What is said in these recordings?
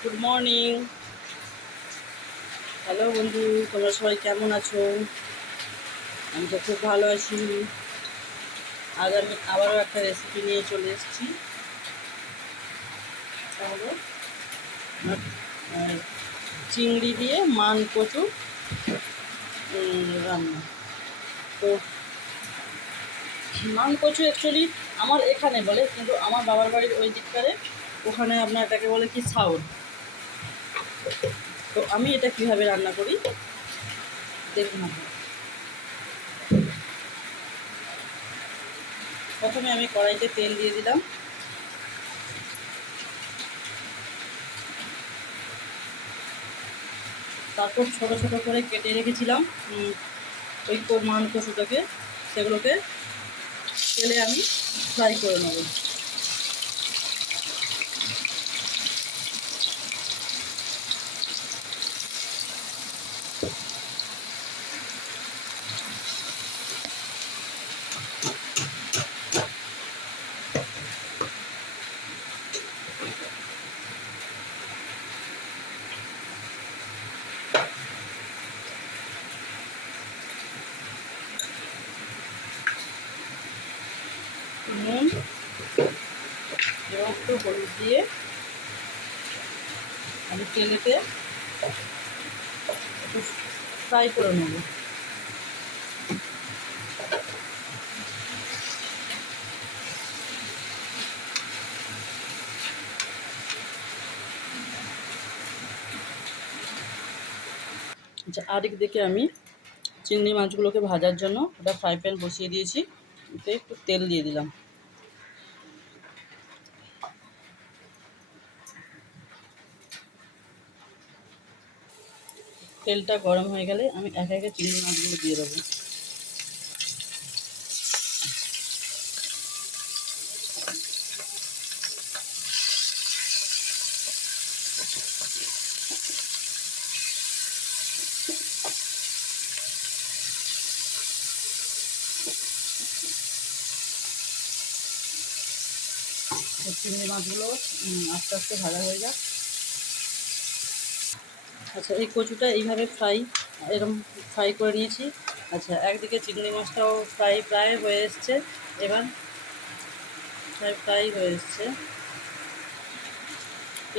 Good morning. Hello বন্ধু, তোমরা সবাই কেমন আছো? আমি তো খুব ভালো আছি। আজ আমি আবারও একটা রেসিপি নিয়ে চলে এসেছি। তাহলে আমার, চিংড়ি দিয়ে মান কচু রান্না। তো মান কচু অ্যাকচুয়ালি আমার এখানে বলে, কিন্তু আমার বাবার বাড়ির ওই দিকটারে ওখানে আপনার এটাকে বলে কি ছাউল। তো আমি এটা কিভাবে রান্না করি দেখুন আপনারা। প্রথমে আমি কড়াইতে তেল দিয়ে দিলাম। তারপর ছোট ছোট করে কেটে রেখেছিলাম ওই মান কচুটাকে, সেগুলোকে তেলে আমি ফ্রাই করে নেব। নুন এবং একটু হলুদ দিয়ে আমি তেলেতে একটু ফ্রাই করে নেব। আচ্ছা, আরেক দিকে আমি চিংড়ি মাছগুলোকে ভাজার জন্য ওটা ফ্রাই প্যান বসিয়ে দিয়েছি। এতে একটু তেল দিয়ে দিলাম। তেলটা গরম হয়ে গেলে আমি একে একে চিংড়ি মাছগুলো দিয়ে দেবো। চিংড়ি মাছগুলো আস্তে আস্তে ভাজা হয়ে যাক। আচ্ছা, এই কচুটা এইভাবে এরকম ফ্রাই করে নিয়েছি। আচ্ছা, একদিকে চিংড়ি মাছটাও প্রায় হয়ে এসছে। এবার ফ্রাই হয়ে এসছে।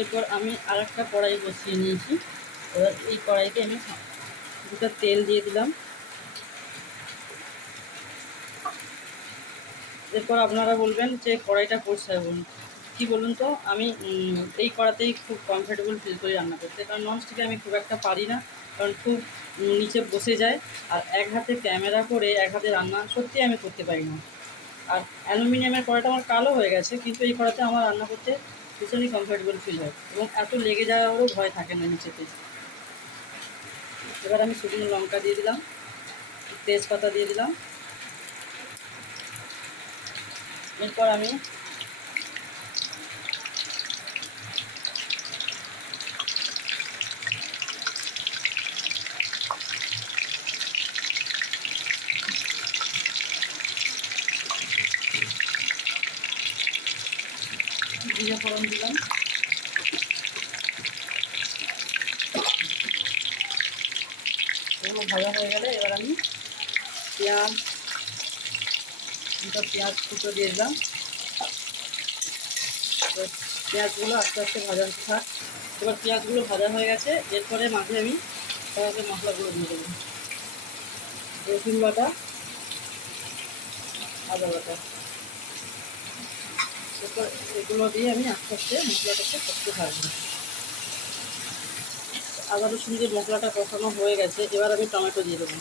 এরপর আমি আর একটা কড়াই বসিয়ে নিয়েছি। এবার এই কড়াইতে আমি কিছুটা তেল দিয়ে দিলাম। এরপর আপনারা বলবেন যে কড়াইটা পরিষ্কার করুন। কী বলুন তো, আমি এই কড়াতেই খুব কমফর্টেবল ফিল করি রান্না করতে, কারণ ননস্টিকে আমি খুব একটা পারি না, কারণ খুব নিচে বসে যায়। আর এক হাতে ক্যামেরা করে এক হাতে রান্না সত্যিই আমি করতে পারি না। আর অ্যালুমিনিয়ামের কড়াইটা আমার কালো হয়ে গেছে, কিন্তু এই কড়াতে আমার রান্না করতে ভীষণই কমফর্টেবল ফিল হয় এবং এত লেগে যাওয়ারও ভয় থাকে না নিচেতে। এবার আমি শুকনো লঙ্কা দিয়ে দিলাম, তেজপাতা দিয়ে দিলাম। এরপর আমি জিরে ফোড়ন দিলাম। এগুলো ভাজা হয়ে গেলে এবার আমি পেঁয়াজ, দুটো পেঁয়াজ কুচো দিয়ে দিলাম। পেঁয়াজগুলো আস্তে আস্তে ভাজা হতে থাক। এবার পেঁয়াজগুলো ভাজা হয়ে গেছে, এরপরে মাঝে আমি তারপরে মশলাগুলো দিয়ে দেবো। রসুন বাটা, আদা বাটা। এরপর এগুলো দিয়ে আমি আস্তে আস্তে মশলাটাকে কষতে থাকবো। আদা রসুন দিয়ে মশলাটা কষানো হয়ে গেছে, এবার আমি টমেটো দিয়ে দেবো।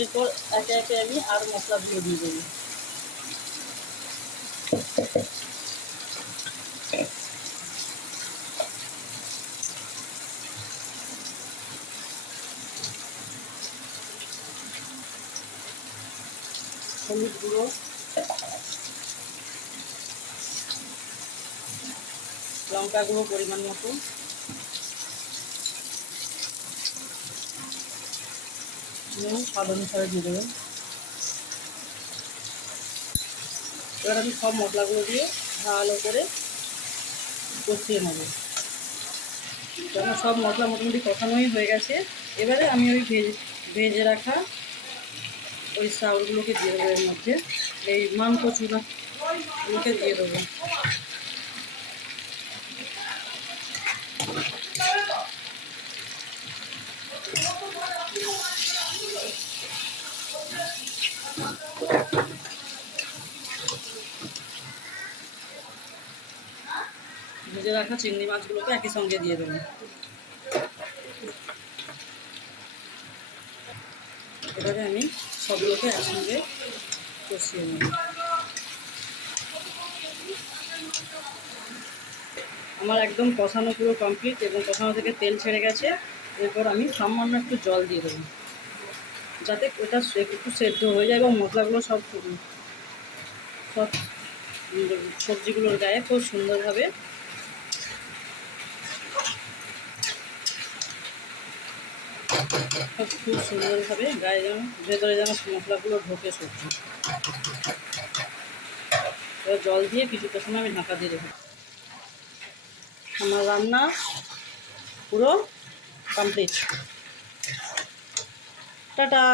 এরপর একে একে আমি আর মশলাগুলো দিয়ে দেবো। হলুদ গুঁড়ো, লঙ্কা গুঁড়ো পরিমাণ মতো, নুন স্বাদ অনুসারে দিয়ে দেবেন। এবার আমি সব মশলাগুলো দিয়ে ভালো করে কষিয়ে নেব। আমার সব মশলা মোটামুটি কষানোই হয়ে গেছে। এবারে আমি ওই ভেজে রাখা ওই চাউলগুলোকে দিয়ে দেবো এর মধ্যে, এই মানকচুরগুলোকে দিয়ে দেবো। ভেজে রাখা চিংড়ি মাছগুলোকে একই সঙ্গে দিয়ে দেবো। এবারে আমি সবগুলোকে একসঙ্গে কষিয়ে নেব। আমার একদম কষানো পুরো কমপ্লিট এবং কষানো থেকে তেল ছেড়ে গেছে। এরপর আমি সামান্য একটু জল দিয়ে দেবো, যাতে ওটা একটু সেদ্ধ হয়ে যায় এবং মশলাগুলো সব সব সবজিগুলোর গায়ে খুব সুন্দরভাবে গায়ে যেন ভেতরে যেন মশলাগুলো ঢোকে সবজি। এবার জল দিয়ে কিছুটা সময় আমি ঢাকা দিয়ে রেখে, আমার রান্না পুরো কমপ্লিট। টাটা।